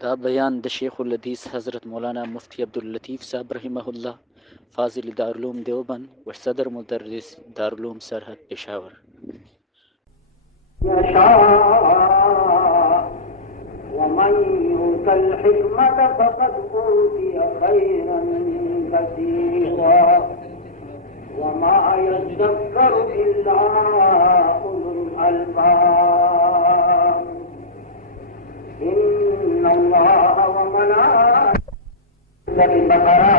دا بیان د شیخ الحدیث حضرت مولانا مفتی عبداللطیف صاحب رحمه فاضل دارالعلوم دیوبند و صدر مدرس دارالعلوم سرحد پشاور. يشاء ومن يؤت الحكمة فقد أوتي خيرا كثيرا وما يذكر إلا أولو الألباب إن الله وملائكته بالبقرة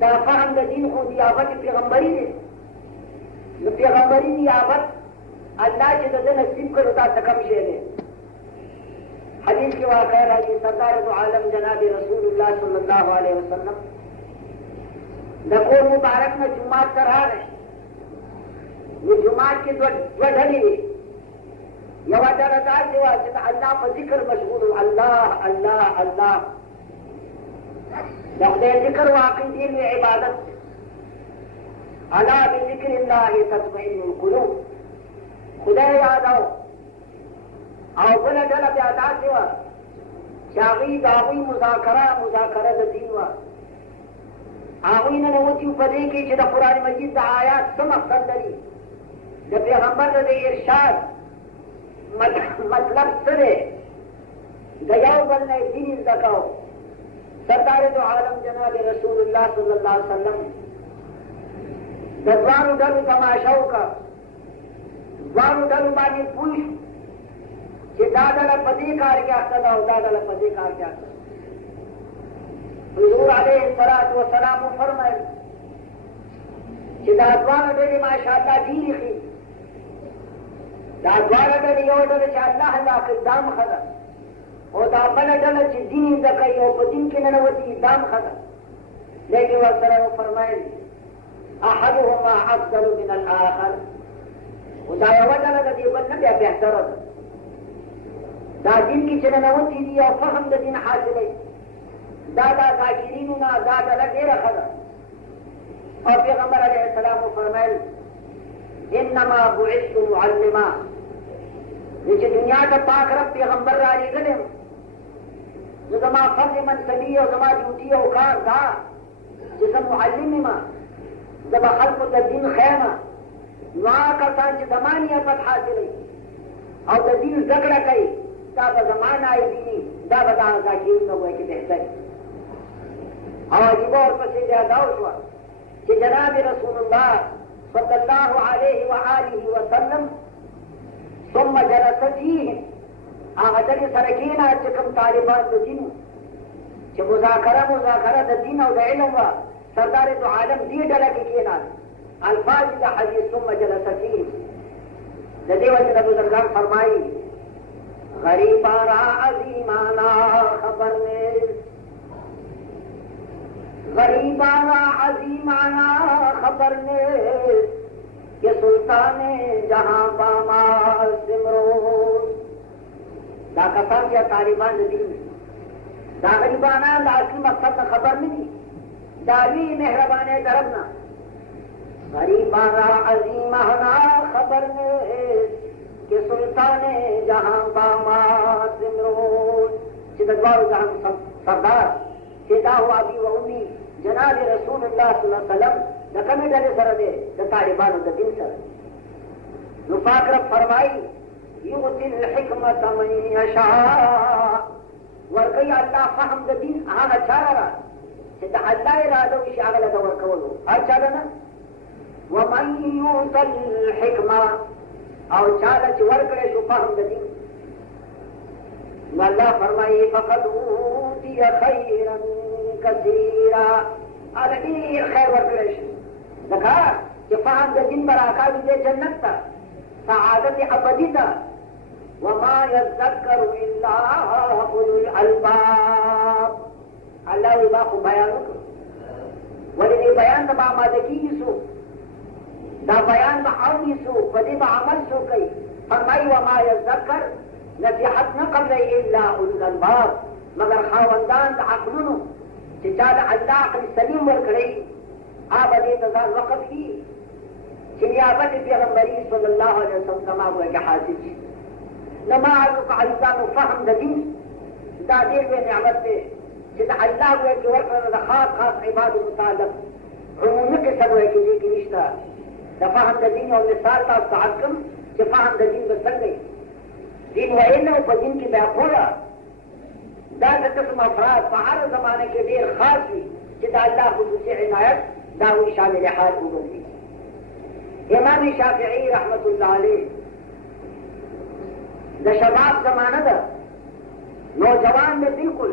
دا فهم د دین خو دیابت پیغمبري دی. نو پیغمبري دیابت الله چې د نصیب کړو دا کم شی دی. حدیث کې واقع راځي سردار دو عالم جناب رسول الله صلی الله علیه وسلم د کور مبارک نه جمعات ته راغی. نو جمعات کې دوه ډلې وي. یوه ډله داسې وه چې د الله په ذکر مشغول وو. الله الله الله د خدای ذکر واقع دی لوی عبادت. الا بذکر الله تطمئن القلوب. خدای یادو. او بله ډله بیا داسې وه چې هغوی د هغوی مذاکره د دین وه. هغوی ننوتي په دې کې چې د قرآن مجید د آیات څه مقصد لري، د پیغمبر د ارشاد مطلب څه دی، د یو بل نه دین زده کوو. سردار دو عالم جناب رسول الله صلی الله علیه وسلم د دواړو ډلو تماشا وکړه. دواړو ډلو باندې پوه شو چې دا ډله په دې کار کې اخته ده او دا ډله په دې کار کې اخته ده. حضور علیه الصلاة والسلام وفرمایل چې دا دواړه ډلې ماشاءالله ډېرې ښې. دا دواړه ډلې یو ډله چې الله دا مخه ده، او دا بله ډله چې دین یې زده کوي او په دین کې ننوتي دا مخه ده. لیکن ورسره وفرمایل احدهما افضل من الاخر. او دا یوه ډله د دې بل نه بیا بهتره ده. دا دین کې چې ننوتي دي او فهم د دین حاصلوي، دا ذاکرینو نه دا ډله ډېره ښه ده. او پیغمبر علیه السلام وفرمایل انما بعثت معلما. چې دنیا ته پاک رب پیغمبر را لېږلی یم، نو زما فرض منصبي او زما ډیوټي او کار دا چې زه معلم یم، زه به خلکو ته دین ښیم. نو هغه کسان چې زما نیابت حاصلوي او د دین زده کړه کوي دا به زما نایبیني، دا به دغه ذاکرینو وایي چې بهتر. او عجیبه ورپسې بیا دا وشوه چې جناب رسول الله صلی الله علیه وآله وسلم ثم جلس فیهم، هغه ډلې سره کېناست چې کوم طالبان د دین چې مذاکره د دین او د علم وه. سردار دو عالم دې ډله کې کېناست. الفاظ د حدیث ثم جلس فیهم د دې وجه نه بزرګان فرمایي غریبانا عظیمانا خبر نیست، غریبانا عظیمانا خبر نیست کہ سلطان جہاں باما سمرو. دا کسان یا طالبان د دین دا غریبانان د اصلي مقصد نه خبر نه دي، دا لوی مهربانۍ طرف نه. غریبانا عظیمانا خبر نیست کہ سلطان جہاں باما سمرو. چې د دواړو جهان سردار چې دا هو ابي و امي جناب رسول الله صلی الله علیه وسلم د کومې ډلې سره دی؟ د طالبانو د دین سره. نو پاک رب فرمایي یؤتی الحکمة من یشاء. ورکوي الله فهم د دین هغه چا لره چې د الله اراده وشي هغه له ورکولو، هر چا له نه. ومن یؤت الحکمة او چا له چې ورکړی شو فهم د دین، نو الله فرمایي فقد اوتي خیرا کثیرا. هغه ډېر خیر ورکړی شي، ځکه چې فهم د دین براکات دې جنت ته سعادت ابدي ده. وما يذكر الا اولو الالباب. الله وی با خو بیان وکړو، ولې دې بیان ته به آماده کېږي څوک؟ دا بیان به اوري څوک؟ په دې به عمل څوک کوي؟ فرمایي وما يذكر نصیحت نه قبلوي الا اولو الالباب، مگر خاوندان د عقلونو چې چا د الله عقل سلیم ورکړی هغه به دې ته ځان وقف کړي چې نیابت پیغمبري صلی الله علیه وسلم زما ګویا کې حاصل شي. نو ما عرض کو عزیزانو فهم د دین دا ډېر لوی نعمت دی چې د الله ګویا کې ورکړه د خاص عبادو متعلق عمومي قصه ګویا کې دې کې نشته. د فهم د دین یو مثال تاسو ته عرض کړم چې فهم د دین به څنګه دین ویل او په دین کې بیا پوره دا د قسم افراد په هر زمانه کې ډېر خاص وي چې د الله خصوصي عنایت دا وی شامل حال وګرځي. امام شافعي رحمت الله علیه د شباب زمانه ده، نوجوان دی بالکل،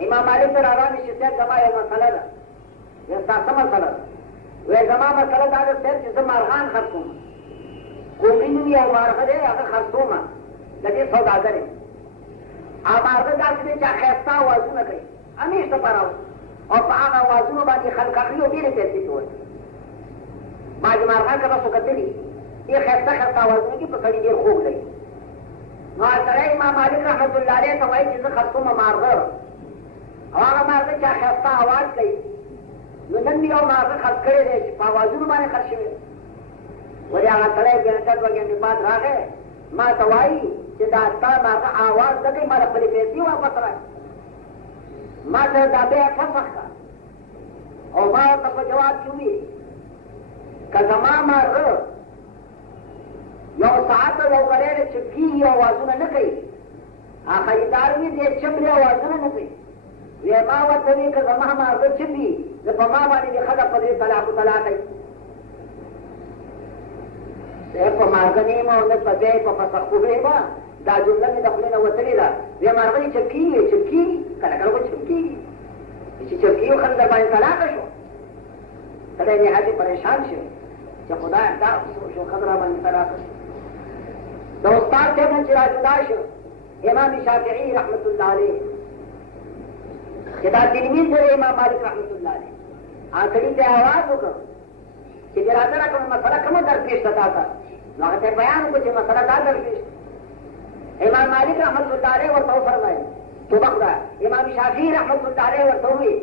امام مالک ته روان شي چې زما یو مسله ده یا ستاسو مسله ده وایي زما مسله دا ده چې زه مارغان خرڅوم کومې نوم یو مارغه دی هغه خرڅومه د دې سوداګر یم او مارغه داسې دی چې ښایسته اوازونه کوي همیشه پراو او په هغه اوازونو باندې خلک اخلي او ډېرې پیسې کوي بعضې مارغان که تاسو کتلي ډېر ښایسته ښایسته اوازونه کوي په سړي ډېر خوږ دی نو سړی امام مالک رحمت الله علیه ته وایي چې زه خرڅومه مارغه او هغه مارغه چې ښایسته اواز کوي نو نن مې یو مارغه خرڅ کړی دی چې په اوازونو باندې خرڅ شوی ولې هغه سړی ګڼټه دوه ګڼټې بعد راغی ما ته وایي چې دا ستا مارغه اواز نه کوي ما له خپلې پیسې واپس راکړه ما ته دا بیا فسخ کړه او ما ورته په جواب کې وویل که زما مارغه یو ساعت یو غلی دی چې کېږي اوازونه نه کوي هغه خریدار وي دی چپ دی اوازونه نه کوي وی ما ورته وی که زما مارغه چپ وي نو په ما باندې دې ښځه په درې طلاقو طلاق کوي زه په مارغه نه یم او نه په بیا یې په فسخ پوهېږم دا جمله مې د خولې نه وتلې ده وی مارغه دې چپ کېږي چپ کېږي کله کله خو چپ کېږي چې چپ کېږي ښځه در باندې طلاقه شو سړی نهایتي پریشان شو چې خدایه دا شو ښځه را باندې طلاقه شو د استاد صاحب نه چې را جدا شو امام شافعي رحمت الله علیه چې دا تلمیذ دی امام مالک رحمت الله علیه هغه سړي ته آواز وکړ چې براته را کومه مسله کومه درپېښ ده تا ته نو هغه ته بیان وکړو چې مسله دا درپېښ امام مالک رحمت الله علیه ورته وفرمایل توبه خدایه امام شافعي رحمت الله علیه ورته وویل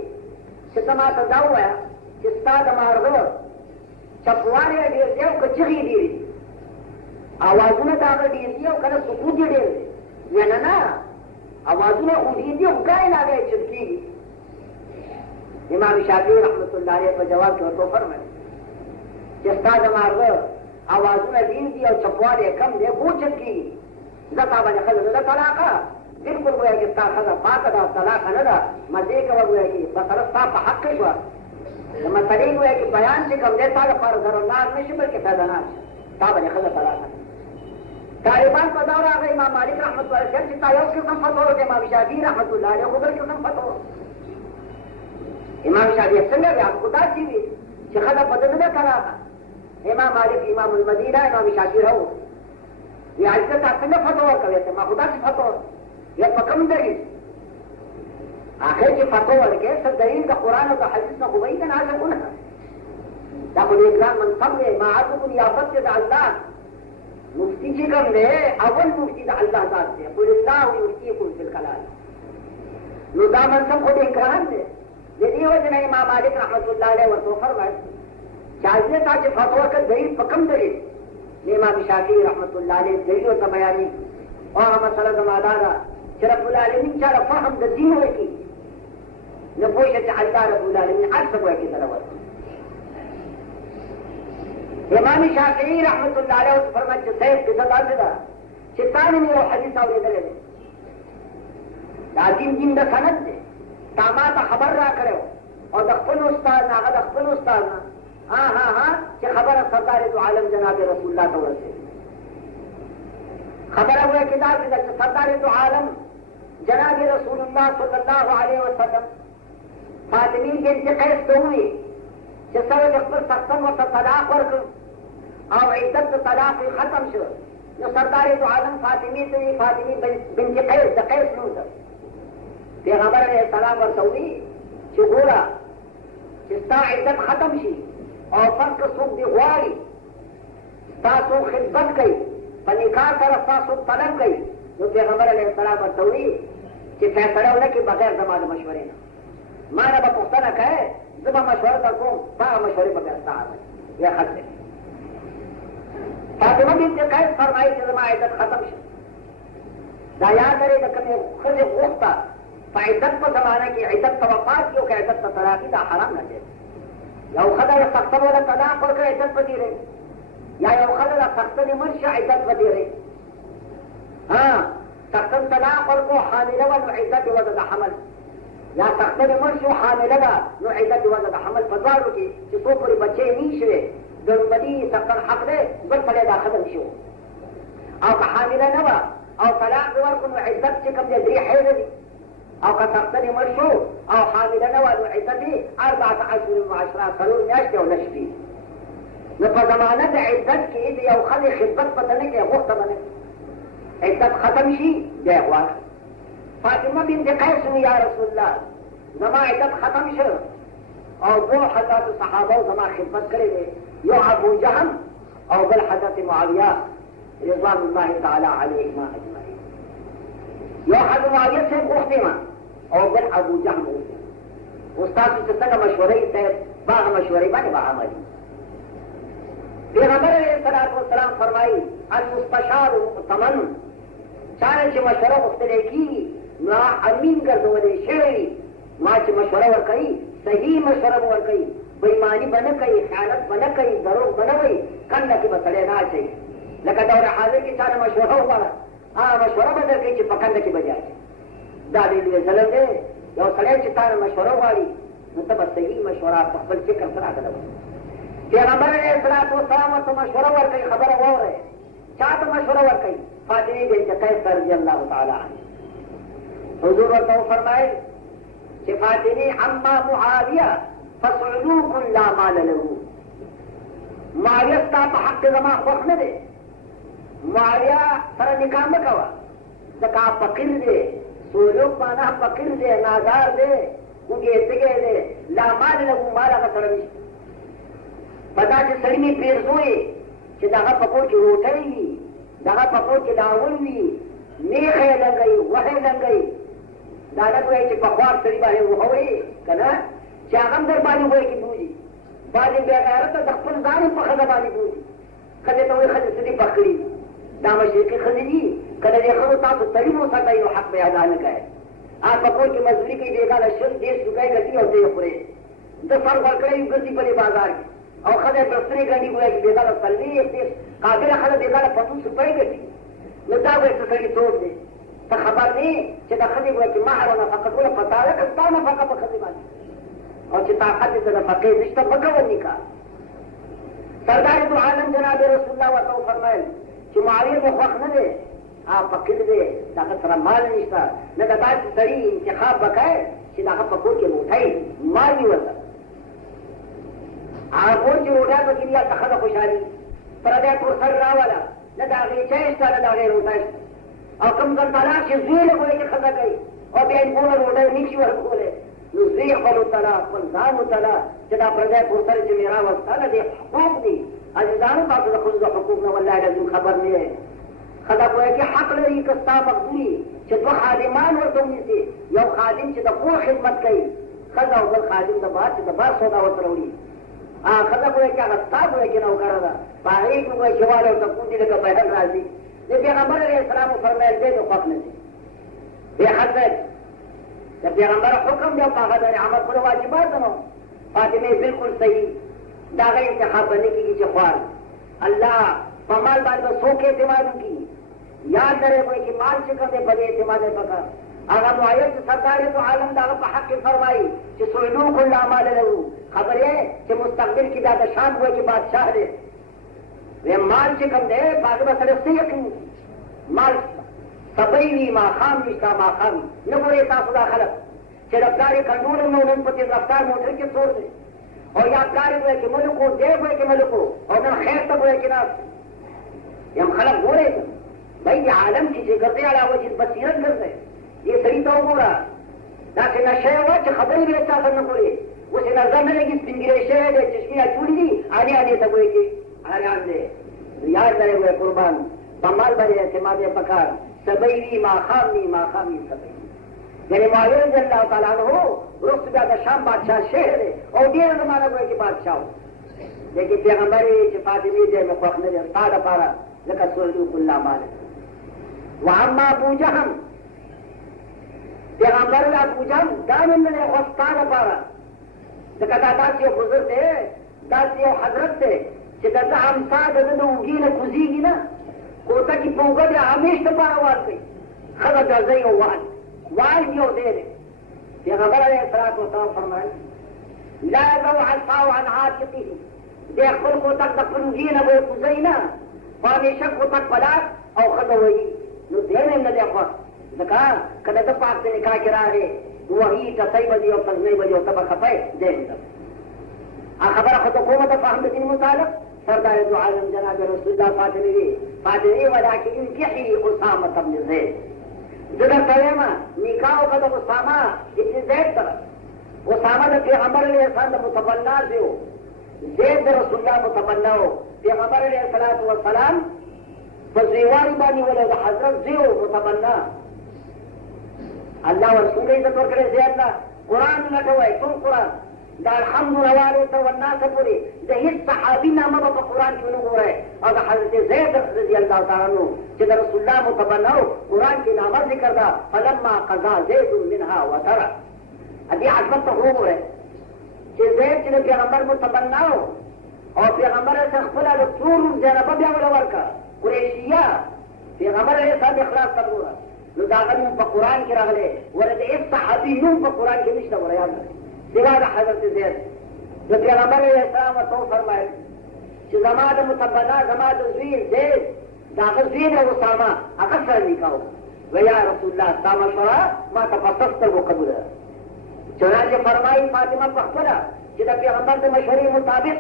چې ته ما ته دا ووایه چې ستا د مارغه چپوالی ډېر دی او که چغې ډېرې دي اوازونه د هغه ډېر دي او که نه سکوت یې ډېر دی یا نه نه اوازونه خو ډېر دي خو ګای ناګای چپ کېږي امام شافعي رحمت الله علیه په جواب کې ورته وفرمایل چې ستا د مارغه اوازونه ډېر دي او چپوالی یې کم دی خو چپ کېږي زه تا باندې ښځه نه ده طلاقه بلکل ګویا چې ستا ښځه پاکه ده طلاقه نه ده مزې کوه ګویا چې مسله ستا په حق کې شوه د مسلې ګویا چې بیان چې کوم دی تا لپاره ضررناک نه شي بلکې فایدهناک شي تا باندې ښځه طلاقه ده طالبان په دور راغی امام مالک رحمت الله علیه چې تا یو قسم فتوا وکړه امام شافعي رحمت الله علیه خو بل قسم فتوا امام شافعي څنګه بیا خو داسې وي چې ښځه په ده نه ده طلاقه امام مالک امام المدینه امام شافعي راو وی عزت تا څنګه فتوا ورکوې ته ما خو داسې فتوا یا په کوم دلیل آخر چې فتوا ورکړې څه دلیل د قرآن او د حدیث نه خو وایي که نه عجبونه دا خو د اکرام منصب دی معذب یافت دی د الله مفتی چې کوم دی اول مفتی د الله ذات دی قل الله یفتیکم فی الکلام نو دا منصب خو د اکرام دی د دې وجه نه امام مالک رحمت الله علیه ورته وفرمایل چې حضرت تا چې فتوا ورکړه دلیل په کوم دلیل امام شافعي رحمت الله علیه دلیل ورته بیانوي او هغه مسله زما دا ده چې رب العالمین چاله فهم د دین ورکړي نو پوه شه چې الله رب العالمین هر څه ورکړي سره ورکړي امام شافعي رحمت الله علیه ورته فرمایي چې صاحب قصه داسې ده چې تا نه مې یو حدیث اورېدلی دی دا دین د سند دی تا ما ته خبر را کړی او د خپل استاد نه هغه د خپل استاد نه چې خبره سردار دو عالم جناب رسول الله ته ورسېده خبره وایي چې داسې ده چې سردار دو عالم جناب رسول الله صلی الله علیه وسلم فاطمې بنت قیس ته وویل چې سره د خپل سختن ورته طلاق ورکړ او عدت د طلاق ختم شو نو سردار دو عالم فاطمې ته وایي فاطمې بنت قیس د قیس نوم ده پیغمبر علیه السلام ورته وویل چې ګوره چې ستا عدت ختم شي او فرق څوک دې غواړي ستا څوک خدمت کوي په نکاح سره ستا څوک طلب کوي نو پیغمبر علیه السلام ورته وویل چې فیصله ونه کړي بغیر زما د مشورې نه ما نه به پوښتنه کوې زه به مشوره در کوم ستا هغه مشورې به بیا ستا یا ښه دی فاطمه بنت قیس فرمایي چې زما عدت ختم شي دا یاد لرئ د کومې ښځې غوښته په عدت په زمانه کې عدت ته وفات کړي او که عدت ته طلاقي دا حرام نه دی یو ښځه د سختن وله طلاق ورکړه عدت به تېرئ یا یو ښځه د سختنې مړ شي عدت به تېرئ سختن طلاق ورکړو حامله وه نو عدت یې وضع د حمل یا سختنې مړ شو حامله ده نو عدت یې وضع د حمل په دواړو کې چې څو پورې بچی نه شوې د لومړي سختن حق دی بل سړی دا ختم شو او که حامله نه وه او طلاق دې ورکړو نو عدت چې کوم دی 3 حیضه دي او كتقتني مرشو او حاملنا والعزتي 14 و10 قانون میاشتې او نشفي نو په زمانه د عزت کې د یو خلک خدمت پته نه کوي غوښته به نه عزت ختم شي بیا غواړي فاطمه بنت قیس یا رسول الله زما عزت ختم شو او دو حضرات صحابه زما خدمت کړی دی یو ابو جهم او بل حضرت معاویه رضوان الله تعالی علیهما اجمعین یو حضرت معاویه سے غوښتې ما او بل ابو جهم استاد چې څنګه مشورې ته باغ مشورې باندې به عمل پیغمبر علیہ الصلوۃ والسلام فرمایي المستشار مؤتمن چاره چې مشوره غوښتل کیږي نو امین ګرځولې شوی ما چې مشوره ورکړي صحیح مشوره ورکړي بېماني به نه کوي خیانت به نه کوي دروغ به نه وایي کنده کې به سړی نه اچوي لکه دور حاضر کې چاره مشوره وغواړه هغه مشوره به درکوي چې په کنده کې به دې اچوي دا ډېر ظلم دی یو سړی چې تا نه مشوره غواړي نو ته به صحیح مشوره په خپل فکر سره هغه پیغمبر علیہ الصلوۃ والسلام ته مشوره ورکړي خبره واورئ چا ته مشوره ورکړي فاطمه بنت قیس رضی الله تعالی عنها حضور ورته فرمایي چې فاطمه اما معاویه فصعلوک لا مال له معاویه ستا په حق زما خوښ نه دی معاویه سره نکاح مه کوه ځکه فقیر دی سلوک معنا فقیر دی نازار دی وږی تږی دی لا مال له مال هغه سره نشته په دا چې سړي مې پرېږدوې چې د هغه په کور کې روټۍ وي د هغه په کور کې لاول وي نیخه یې لنګوي غوښه یې لنګوي دا نه ګویي چې په خوار سړي باندې وهوئ که نه چې هغه هم در باندې وایي کې بوځي بعضې بې غیرته د خپل ځان هم په ښځه باندې بوځي ښځې ته وایي ښځې څه دي پخ کړي دا مشرقي ښځې دي که د دې ښځو تاسو سړي مو وساتئ نو حق به ادا نه کوئ هغه په کور کې مزدوري کوي بېګانه 10 روپۍ ګټي او ته یې خورې ده سر ورکړی ګرځي په دې بازار کې او خدای پر سترې ګڼي ګویا چې بېګانه څلوېښت قابله ښځه بېګانه 50 روپۍ ګټي نو دا به څه سړي څوک دی ته خبر نه چې د ښځې ګویا چې مهر او نفقه ټوله په تا ده که ستا نفقه په ښځې باندې او چې طاقت یې د نفقې نشته په کوه نکاح سردار دو عالم جناب رسول الله ورته وفرمیل چې معاویه مې خوښ نه دی فقیر دی د هغه سره مال نشته نه د داسې سړي انتخاب به کوې چې د هغه په کور کې روټۍ مال وي ورته هغه کور چې روټۍ پکې وي هلته ښځه خوشحالي پردی کور سر راوله نه د هغې چای شته نه د هغې روټۍ شته او کوم ځل طلاق چې زوی له ګویې کې ښځه کوي او بیا یې ټوله روټۍ نشي ورکولی نو زوی خپل وتله خپل ځان وتله چې دا پردی کور سر چې مې راوسته نه دې حقوق دي عزیزانو تاسو د ښځو د حقوق نه والله لازم خبر نه یې ښځه ګویا کې حق لري که ستا مقدوري چې دوه خادمان ورته ونیسي یو خادم چې د کور خدمت کوي ښځه او بل خادم د بار چې د بار سودا ورته راوړي ښځه ګویا کې هغه ستا ګویا کې نوکره ده په هغې کې ګویا چې واله ورته پوندي لکه بهر راځي د پیغمبر علیه السلام وفرمیل دی د خوښ نه دي بیا ښځه د پیغمبر حکم دی او په هغه باندې عمل کول واجبات ده نو فاطمه بلکل صحیح د هغه انتخاب به نه کېږي چې خوار الله په مال باندې به څوک اعتماد وکړي یاد لرئ کوئی چې مال چې کوم دی په دې اعتماد یې پکار هغه معاویه چې سردار دو عالم د هغه په حق کې فرمایي چې صعلوک لا مال له خبر یې چې مستقبل کې دا د شام ګویا چې بادشاه دی وی مال چې کوم دی په هغه به سړی څه یقین مال سبی وي ماښام وي ستا ماښام نه ګورئ تاسو دا خلک چې د پلار یې کنډول هم نه نن په تېز رفتار موټر کې څور دی او یا پلار یې ګویا چې ملک و دی ګویا چې ملک و او نن خیر ته ګویا چې ناست یم خلک ګورئ بھائی یہ عالم کسی کرتے علاوہ جس بصیرت کرتے یہ صحیح تو گورا داسې نشه وه چې خبرې به چا سره نه کړې اوس یې نظر نه لګي سپین ګیری شوی دی چشمې اچولي دي آنې آنې ته ګویې کې حیران دی یاد لرئ وی قربان په مال باندې اعتماد یې پکار سبی وي ماښام وي ماښام وي سبی یعنې معاویه رضی الله تعالی عنه وروسته بیا د شام بادشاه شهر دی او ډېره زمانه ګویې کې بادشاه و لیکن پیغمبر یې چې فاطمې دی مې خوښ نه دی ستا دپاره ځکه صعلوک لا مال واما ابو جهم پیغمبر ابو جهم دا نن نه خوستا لپاره ځکه دا داسې یو بزرګ دی داسې یو حضرت دی چې د ده امسا د ده د اوږې نه کوزېږي نه کوټه کې په اوږه دی همیش دپاره وال کوي ښځه ډزۍ او وال یو دی دی پیغمبر علیه الصلاة والسلام فرمایل لا یضع عصاه عن عاتقه دی خپل کوتک د خپل اوږې نه به یې کوزوي نه خو همیشه کوتک په لاس او ښځه وهي نو دې نه نه دی خوښ ځکه کله د پاک د نکاح کې راغې وحي ټسۍ بجې او پنځنۍ بجې او ته به خفه یې دی خبره خو ته کومه ده فهم د دین متعلق سردار دو عالم جناب رسول الله فاطمه وی فاطمه ولکن انکحی اسامه بن زید زه درته وایم نکاح وکړه د اسامه ابن زید سره اسامه د پیغمبر علیه السلام د متبنا دی زید د رسول الله متبنا و پیغمبر علیه السلام په زیواري باندې ولې د حضرت زیو متبنا الله ورسول عزت ورکړي زید نه قرآن لټوي کوم قرآن دا الحمد لله ته والناس پوری د هیڅ صحابي نامه په قرآن کې نه ګورای او د حضرت زید رضی الله تعالی عنہ چې د رسول الله متبنا و قرآن کې نامه ذکر دا فلما قضا زید منها وتر ادي عظمت ته وګوره چې زید چې پیغمبر متبنا و او پیغمبر ته خپل د ټول جنبه بیا ورکا قریشیه پیغمبر یې صاحب اخلاص کړو نو دا غوښنه په قرآن کې راغله ورته هیڅ صحابي نوم په قرآن کې نشته ورایان سوا د حضرت زید د پیغمبر علیه السلام ورته وفرمایل چې زما د متبنا زما د زوی زید د هغه زوی د اسامه هغه سره نکاح وکړو یا رسول الله ستا مشوره ما ته په سخت سترګو قبوله ده چنانچه فرمایي فاطمه په خپله چې د پیغمبر د مشورې مطابق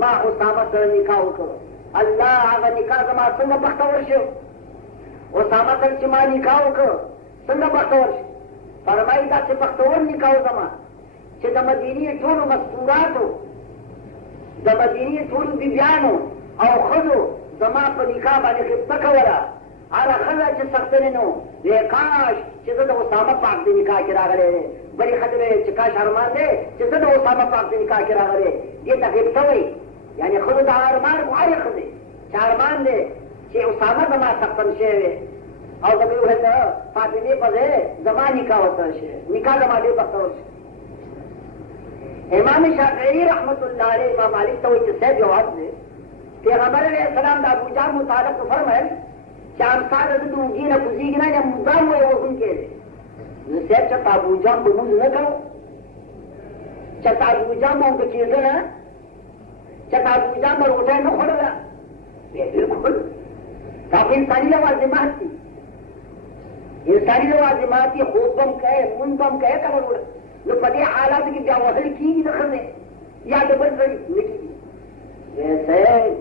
ما اسامه سره نکاح وکړو الله هغه نکاح زما څنګه بختور شو اسامه سره چې ما نکاح وکړو څنګه بختور شو فرمایي داسې بختور نکاح زما چې د مدینې ټولو مستوراتو د مدینې ټولو بیبیانو او ښځو زما په نکاح باندې خطبه کوله هره ښځه چې سختنې نو وی کاش چې زه د اسامه پاک د نکاح کې راغلی دی بلې ښځې ویل چې کاش ارمان دی چې زه د اسامه پاک د نکاح کې راغلی دې ته غبطه وایي یعنې ښځو د ارمان غواړي ښځې چې ارمان دی چې اسامه زما سختن شوی وی او د مې وویل فاطمې په ځای زما نکاح ورسره شوی نکاح زما ډېر بختور شو امام شافعی رحمت الله علیه امام مالک ته وایي چې صاحب جواب دی پیغمبر علیه السلام د ابوجهل متعلق فرمایل چې امثال د دوږي نه کوزېږي نه مدام وایي وهونکی دی نو صاحب چې په ابوجهل به مونځ نه کوو چې په ابوجهل به ورته کېده نه چې په ابوجهل به روټۍ نه خوړله بلکل دا خو انساني لوازمات دي انساني لوازمات دي خوب به هم کوې مونځ به هم کوې کله وړه نو په دې حالاتو کې بیا وهل کېږي د ښځې یا د بل سړي نه کېږي صاحب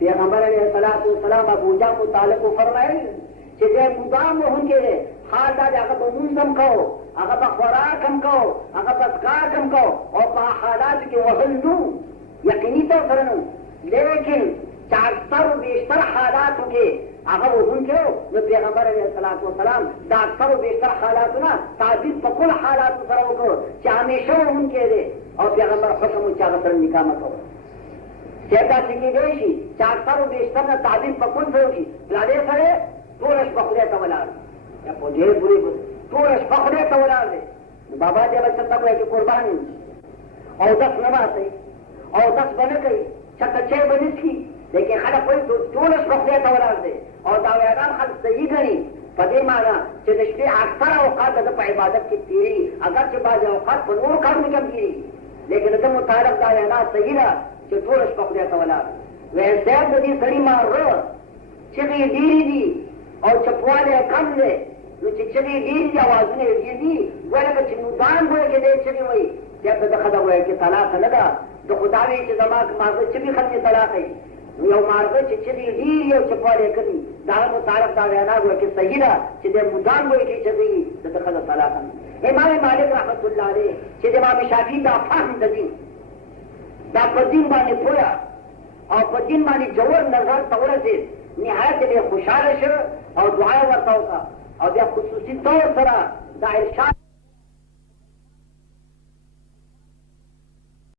پیغمبر علیه السلام ابوجهل متعلق وفرمایل چې دی مدام وهونکی دی حال دا دی هغه به مونځ هم کوو هغه به خوراک هم کوو هغه به څښاک هم کوو او په حالاتو کې وهل نو یقیني طور سره نو لیکن چې اکثر و بیشتر حالاتو کې هغه وهونکی و نو پیغمبر علیه السلام د اکثر و بیشتر حالاتو نه تعبیر په کل حالاتو سره وکړو چې همیشه وهونکی دی او پیغمبر حکم و چې هغه سره نکاح مه کوه چې داسې کېدی شي چې اکثر و بیشتر نه تعبیر په کل سره وشي پلانې سره ټوله شپه خدای ته ولاړ یا په ډېر بورې ټوله شپه خدای ته ولاړ دی نو بابا دې به چېرته وایي چې قربان یې اودس نه باسئ اودس به نه کوي چېرته چای به نه څښي لیکن خلک وایي ټوله شپه خدای ته ولاړ دی او دا ویانان خلک صحیح ګڼي په دې معنا چې د شپې اکثره اوقات د ده په عبادت کې تېرېږي اگر چې بعضې اوقات په نورو کارونو کې هم تېرېږي لیکن د ده متعلق دا وینا صحیح ده چې ټوله شپه خدای ته ولاړ وایي صاحب د دې سړي ماره چغې یې ډېرې دي او چپوالی یې کم دی نو چې چغې یې ډېرې دي اوازونه یې ډېر دي ګویا لکه چې مدام ګویا کې دی چغې وایي صاحب د ده ښځه وایي چې طلاقه نه ده د خدا وایي چې زما مارغه چغې ختمې طلاق یې یو مارغه چې چغې یې ډېرې او چپوالی یې کم د هغه متعلق دا وینا ګویا کې صحیح ده چې دی مدام وایي چې چغې د ده ښځه طلاقه نه امام مالک رحمت الله علیه چې د امام شافعي دا فهم د دین دا په دین باندې پوهه او په دین باندې جوړ نظر ته ورسېد نهایت یې خوشحاله شو او دعا یې ورته وکړه او بیا خصوصي طور سره دا ارشاد